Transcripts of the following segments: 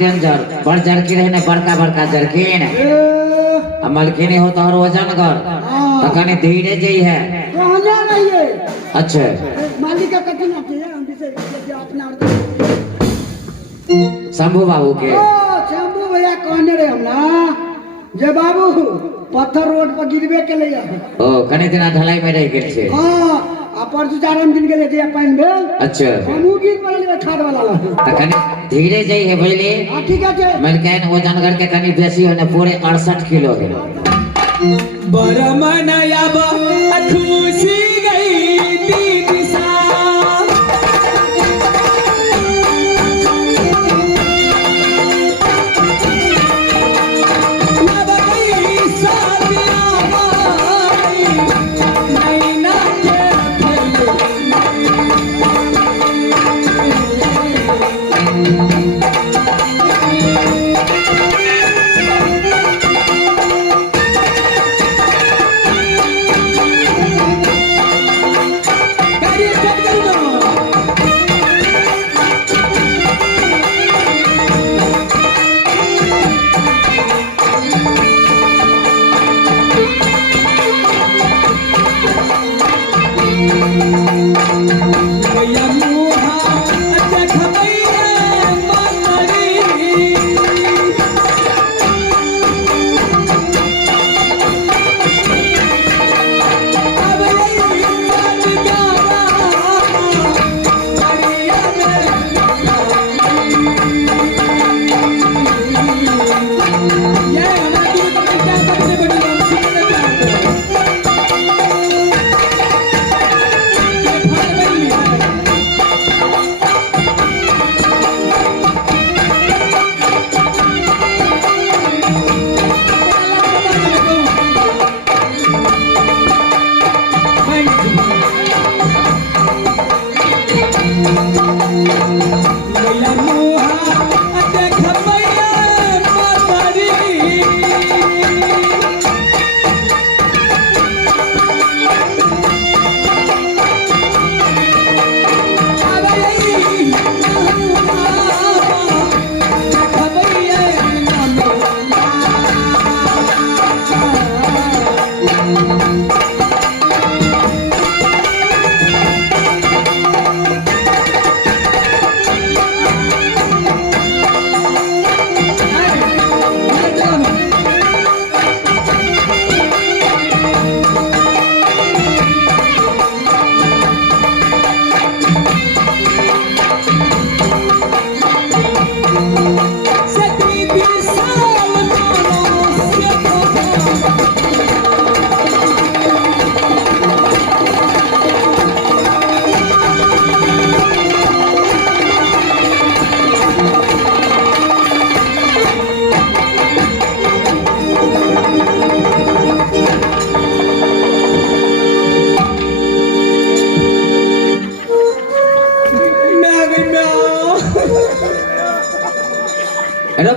danger बड़ जरकी रहने बड़का बड़का जरकीन मलकिनी हो तो वजन कर तो कने धीरे जई है अच्छा शंभू बाबू के शंभू भैया कहने रहे हमरा जे बाबू पत्थर रोड पर गिरबे के लिए ओ कने दिन ढलाई में रह गेल छे हां आ परसु चारम दिन के लिए पानी भेल अच्छा हमहु गिर पड़ल खाद वाला त कने धीरे जई है बुझली हां ठीक है मलकिन वजन करके कनी बेसी होने पूरे 68 किलो है बड़ा मनाया बा खुशी गई तीन साल अब गई शादियां महीना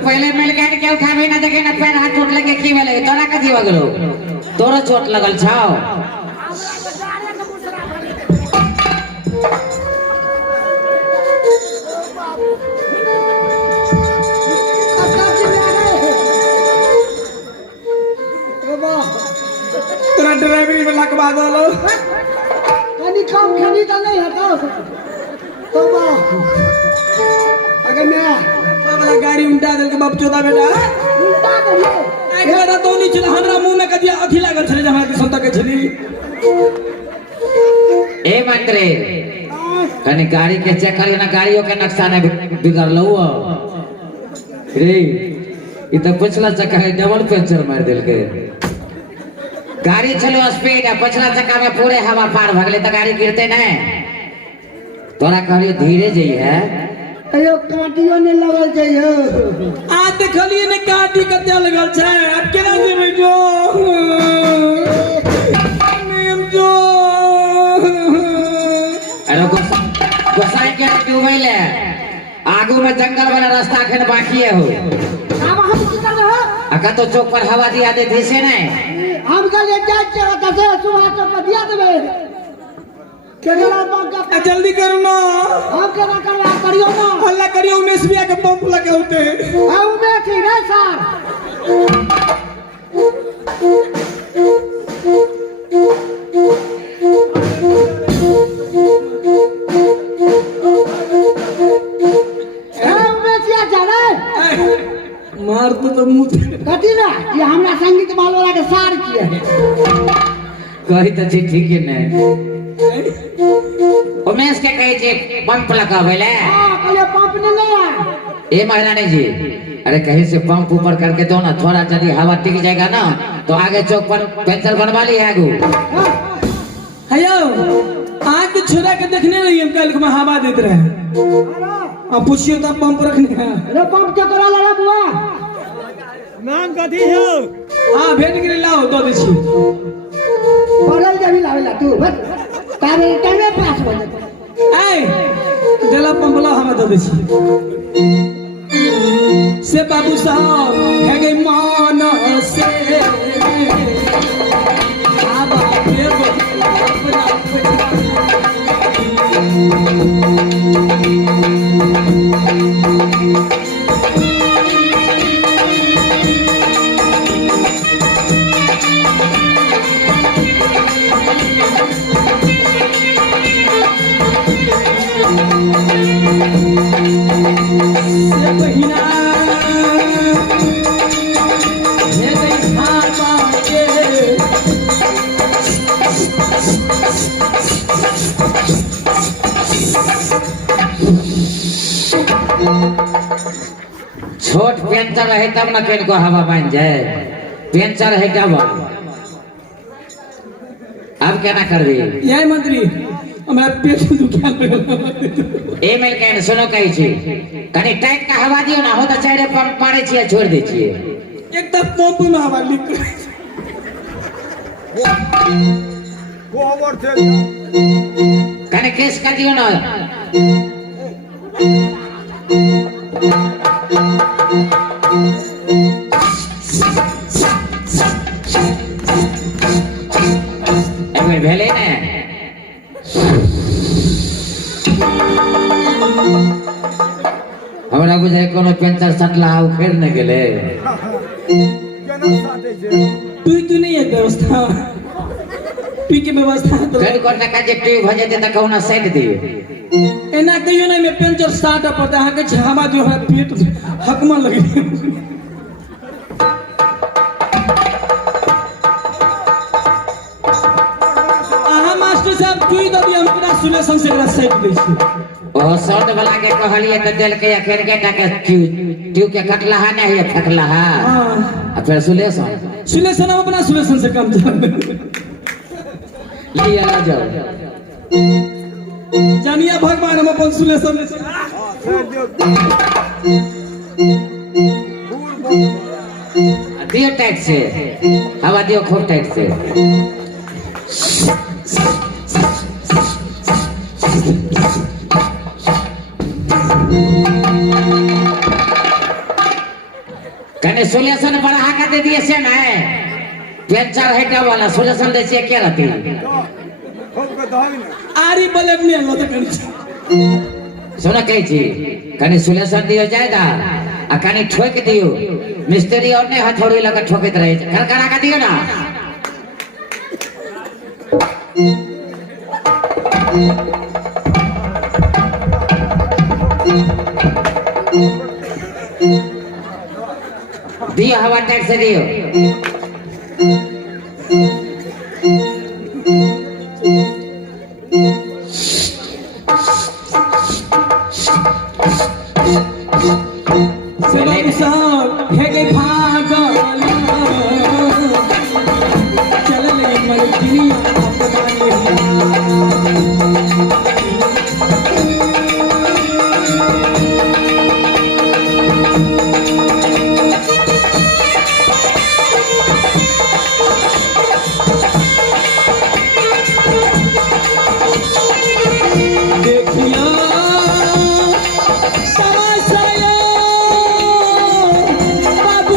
पहले मिल के क्या उठाबे ना देखे ना पैर हाथ चोट लगे की भेले तोरा कथि भ गेलो तोरो चोट लगल छाओ तोरा ड्राइवरी में लगवा दलो कनी काम खनी त नहीं हटो तो अगर मैं वाला गाड़ी उल्टा दल के बाप चोदा बेटा उल्टा करिए एक बेटा तो नहीं चला हमरा मुंह में कदिया अथी लागल छले हमरा के संता के छली ए मंत्री कनी गाड़ी के चेक करियो ना गाड़ियों के नक्शा ने बिगड़लो रे ई तो पिछला चक्का है डबल पंचर मार देल के गाड़ी चलो स्पीड है पिछला चक्का में पूरे हवा पार भगले तो गाड़ी गिरते ना तोरा कहलियो धीरे जई है अयो काटियो ने लगल छै यो आ देखलिए ने काटी कते लगल छै अब केना जेबै जो नेम जो अरे गोसाई के डूबै ले आगू में जंगल वाला रास्ता एखन बाकी है हो की कर रहे हो अका तो चौक पर हवा दिया दे थे से नहीं हम कल एक जांच के होता से सुबह चौक पर दिया देबे केजला पंप का जल्दी करो ना हम के ना करवा करियो ना अल्लाह करियो उमेश भैया के पंप लगे होते हम में थी रे सर मार तो मुंह कथी ना ये हमरा संगीत माल वाला के सार किए है कही तो जी ठीक है नहीं उमेश के कहे जे पंप लगावेले हां कले पंप ने ले आ ए महारानी जी अरे कहीं से पंप ऊपर करके दो ना थोड़ा यदि हवा टिक जाएगा ना तो आगे चौक पर पेंचर बनवा ली है आगू हयो आज के छोरा के देखने रही हम कल में हवा देते रहे अब पूछियो तो पंप रखने हैं रे पंप के करा ला बुआ नाम कथी है हां भेट गिरी लाओ दो दे छी बगल जमी लावेला तू बस तारे टाइमे पास हो जाता ए जला पंप ला हमें दो दे छी से बाबू साहब है गई मान से आबा देव अपना छोट पेंचर रहे तब ना केन को हवा बन जाए पेंचर है डबल अब क्या ना कर रही यही मंत्री हमारा पेट दुखा ए मेल कहने सुनो कही छी कनी टाइट का हवा दियो ना हो तो चाहे पंप मारे छिए छोड़ दे छिए एक तक पंप में हवा लीक कनी केस कर दियो ना एमे भेले ने हमरा बुझाय कोनो पेंचर सटला उखेड़ ने गेले तू नहीं है व्यवस्था पी के व्यवस्था तो कल कोटा का जे ट्यूब भजे दे त कौना सेट दिए एना कहियो नहीं मैं पेंचर स्टार्ट पड़ता है के हवा जो है पेट हकमा लगे आहा मास्टर साहब तू ही दबी हम पूरा सुलेशन से एकरा सेट दै छी ओ शॉट वाला के कहलिए त दिल के अखेर के टाके ट्यूब के कटला है नहीं फेकला है हां आ फिर सुलेशन सुलेशन हम अपना सुलेशन से काम कर लिया ला जाओ जानिया भगवान हम अपन सुलेशन से दियो टाइट से हवा दियो खूब टाइट से कने सोल्यूशन बढ़ा के दे दिए से ना पेंचर हेटा वाला सोल्यूशन दे से क्या रहती आरी बलेट में लो तो करी सुना कही छी कने सोल्यूशन दियो जायदा आ कने ठोक दियो मिस्त्री और ने हथौड़ी लगा ठोकत रहे कर करा के दियो ना दियो हवा टाइट से दियो सेवा साहब है गई भागल चल ले मर दुनिया बाबू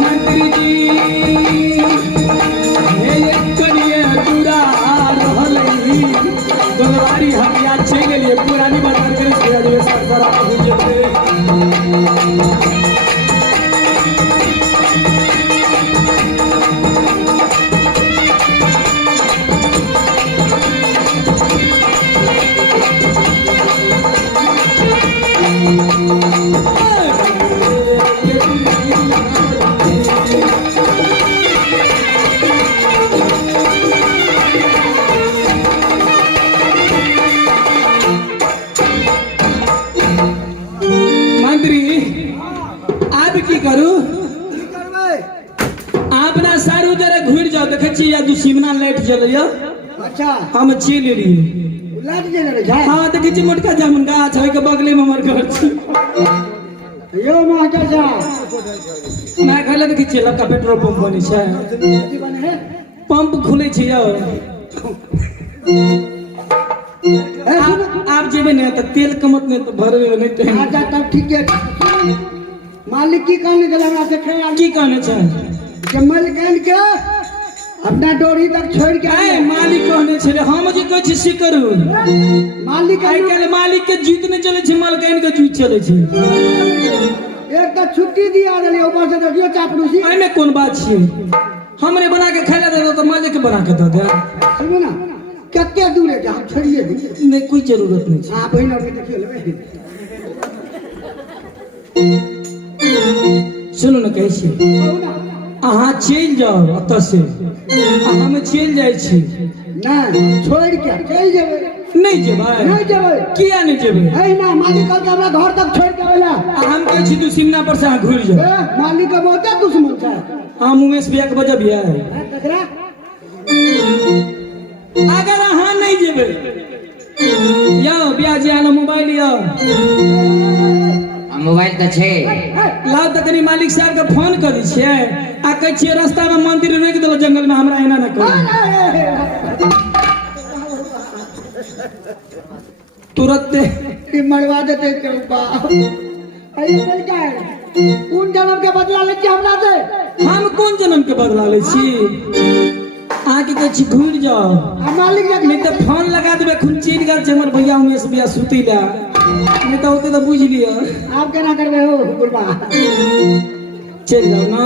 मंत्री जी हे करिए पूरा रहलई गलवारी हम याद छे गेलिए पुरानी बात करे से आज सरदार हो जेते मंत्री आप की करू की करबै आप ना सारू जरा घुर जाओ देखे छी या दुश्मना लाइट जलैया अच्छा हम चल रही लाइट जे रे जा हाँ देखे छी मोटका जामुन गाछ है के बगले में हमर घर छी यो मास्टर साहब मैं कहले देखे छी लका पेट्रोल पंप बनी छै की बने है पंप खुले छै यौ ए सुन आप जेबे ने त तेल कमत ने तो भरबे नहीं टाइम अच्छा तब ठीक है मालिक की कहने के हमरा से खेया की कहने छै के मलकन के अपना डोरी तक छोड़ के आए मालिक कहने छै रे, हम जे कहै छी से करू मालिक आइ काल्हि मालिक के जीत नहीं चले छै मालकाइन के जीत चले छै एक तो छुट्टी दिया देली ऊपर से देखियो चापलूसी एमे कोन बात छियै हमरे बना के खाइला दे तो मालिक के बना के दे दे सुनो ना कते दूर है हम छोड़िए दी नहीं कोई जरूरत नहीं छै हां बहिन और देखियो लेबे सुनो ना कहै छी कहू ना अहाँ चल जाओ अतः से आ हम चल जाइ छी ना छोड़ के चल जेबै नहीं जेबै नहीं जेबै किया नहीं जेबै है ना मालिक कल के हमरा घर तक छोड़ के आवेला आ हम कहै छी दुश्मना पर से अहाँ घुर जाओ मालिक के बहुते दुश्मन छै हम उमेश भैया के बजबिया ककरा अगर अहाँ नहीं जेबै यो ब्याजी आनो मोबाइल यो मोबाइल तो छे लाउ त कनी मालिक साहब के फोन कर दै छियै आ कहै छियै रास्ता में मंदिर रोक देलो जंगल में हमरा एना न करू तुरंत ई मरवा देते के बाप अरे बोल क्या है कौन जन्म के बदला ले के हमरा से हम कोन जन्म के बदला ले छी अहाँ के कहै छी घुर जाओ आ मालिक जब नहीं तो फोन लगा देबे खून चीन गेल छै हमर भैया उमेश भैया सुती ला नहीं तो होते तो बुझ लियो आप केना करबे हो गुरबा चल जाओ ना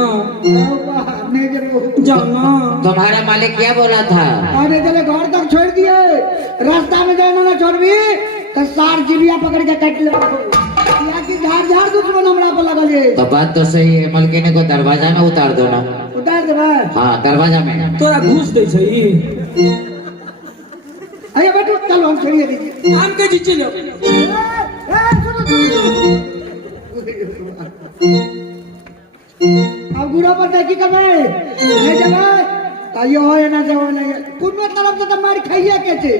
नहीं जरूर जाओ ना तुम्हारा मालिक क्या बोला था अरे चले घर तक छोड़ दिए रास्ता में जाना ना छोड़बी तो सार जीविया पकड़ के काट ले या कि झाड़ झाड़ दुश्मन हमरा पर लगल है तो बात तो सही है मलकिनी को दरवाजा में उतार दो ना उतार देबे हाँ दरवाजा में तोरा घूस दे छै ई अरे बेटू चलो हम छोड़िए दीजिए हम के जी चलो अब गुड़ा पर देखी करबे ले जेबे ताइयो हो ना जाओ नहीं कोनो तरफ से तो मार खाइए के छे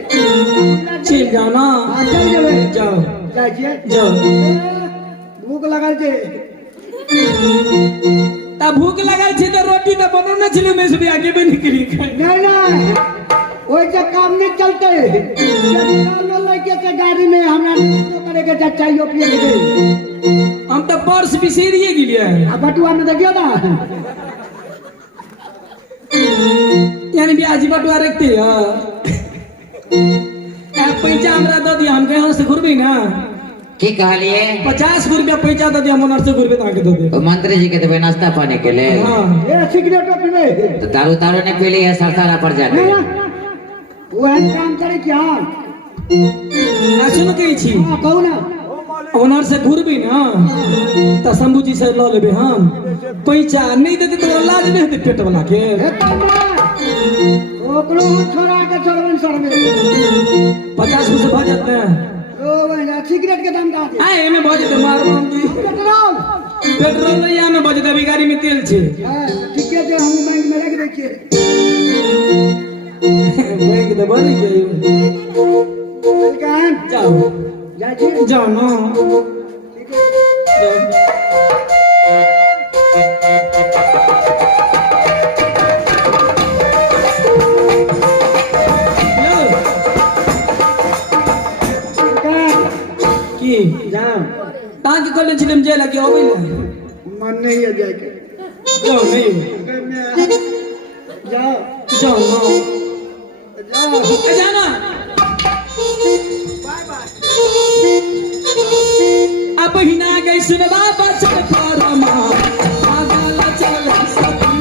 चल जाओ ना हां चल जेबे जाओ जाय छिए जाओ भूख लगल छे ता भूख लागल छै तो रोटी तो बनौने छलियो में से आगे भी निकली नहीं नहीं ओइ जे काम नहीं चलते निकाल लेके के गाड़ी में हमरा तो करे के चाहिए पिए के हम तो पर्स बिसरिए गेलिए आ बटुआ में देखियो ना यानी ब्याजी बटुआ रखते हो पैसा हमरा दो दिया हम कहीं से घुरबी ना की कहलिए 50 रुपया पैसा दो दिया हम ओनर से घुरबे तो आके दो दे तो मंत्री जी के देवे नाश्ता पानी के लिए हां ए सिगरेट पीबे तो दारू तारू ने पी ली है सरसारा पर जाके वो काम करे क्या ना सुन के छी हां कहू ना ओनर से घुरबी ना तो शंभू जी से ल लेबे हम पैसा नहीं देते तो लाज नहीं देते पेट वाला के हे ओकरो छोड़ा के छोड़बन सर में 50 से भा जाते हैं ओ भैया सिगरेट के दाम का दे आए एमे भा जाते मारबो हम की पेट्रोल पेट्रोल नहीं या में भा जाते अभी गाड़ी में तेल छे ठीक है जो हम बैंक में रख देखिए बैंक तो बन गई वेलकम जाओ जाइए जाओ ना ठीक है यो वेलकम की जाओ कहाँ के कॉलेज में जाए लगे हो गई मन नहीं है जाके जाओ नहीं जाओ जाओ जाओ जाना अब ही ना गई सुनवा बचन फरमा आगल चल सती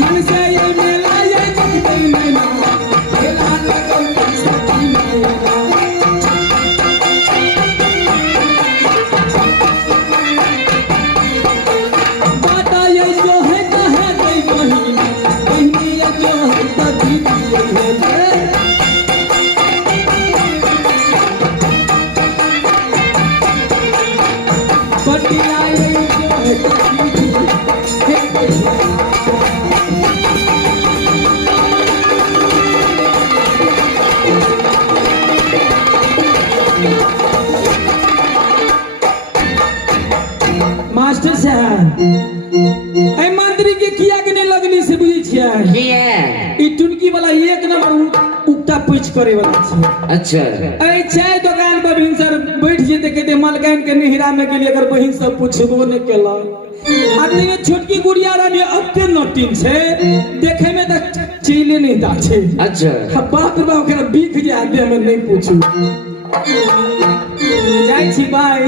मन से ये मेला ये जगत में ना खेला लगल सती मैया बाटा ये जो है कहे गई बहिनी ये जो है तभी ये है बटिया ये जो है तभी मास्टर साहब ए मंत्री के किया के नहीं लगली से बुझी छिया ई टुनकी वाला एक नंबर उक्ता पूछ करे वाला छै अच्छा ए चाय दुकान पर बहिन सर बैठ जेते कहते मलकान के नेहरा में गेली अगर बहिन सब पूछबो नहीं केला आदमी में छोटकी गुड़िया रानी अत्ते नटिन छै देखे में तक चीले नहीं दा छै अच्छा बाप रे बाप के बीख जे आदमी में नहीं पूछू जाई छी बाय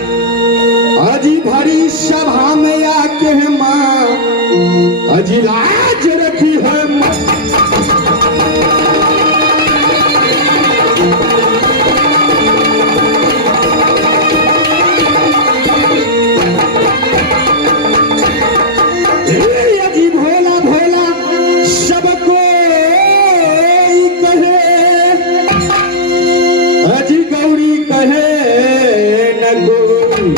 अजी भरी सभा में आके माँ अजी लाज रखी है माँ अजी भोला भोला सबको कहे अजी गौरी कहे न गौरी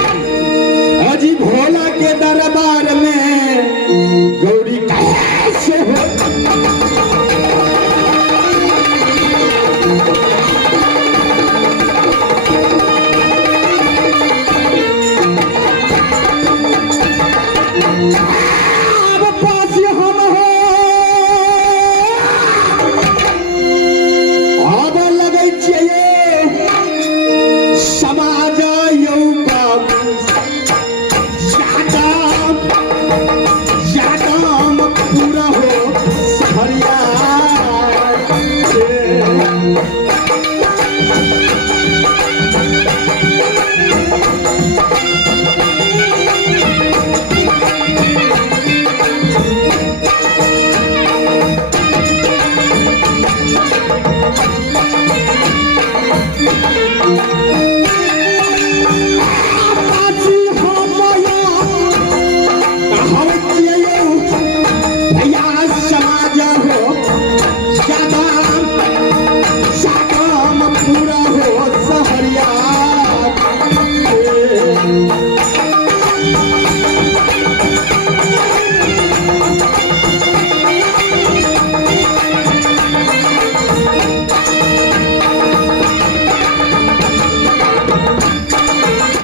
अजी भोला के दरबार में गौरी कैसे हो अब पास हम हो अब लगे चाहिए समाज यौका यादाम पूरा हो हरिया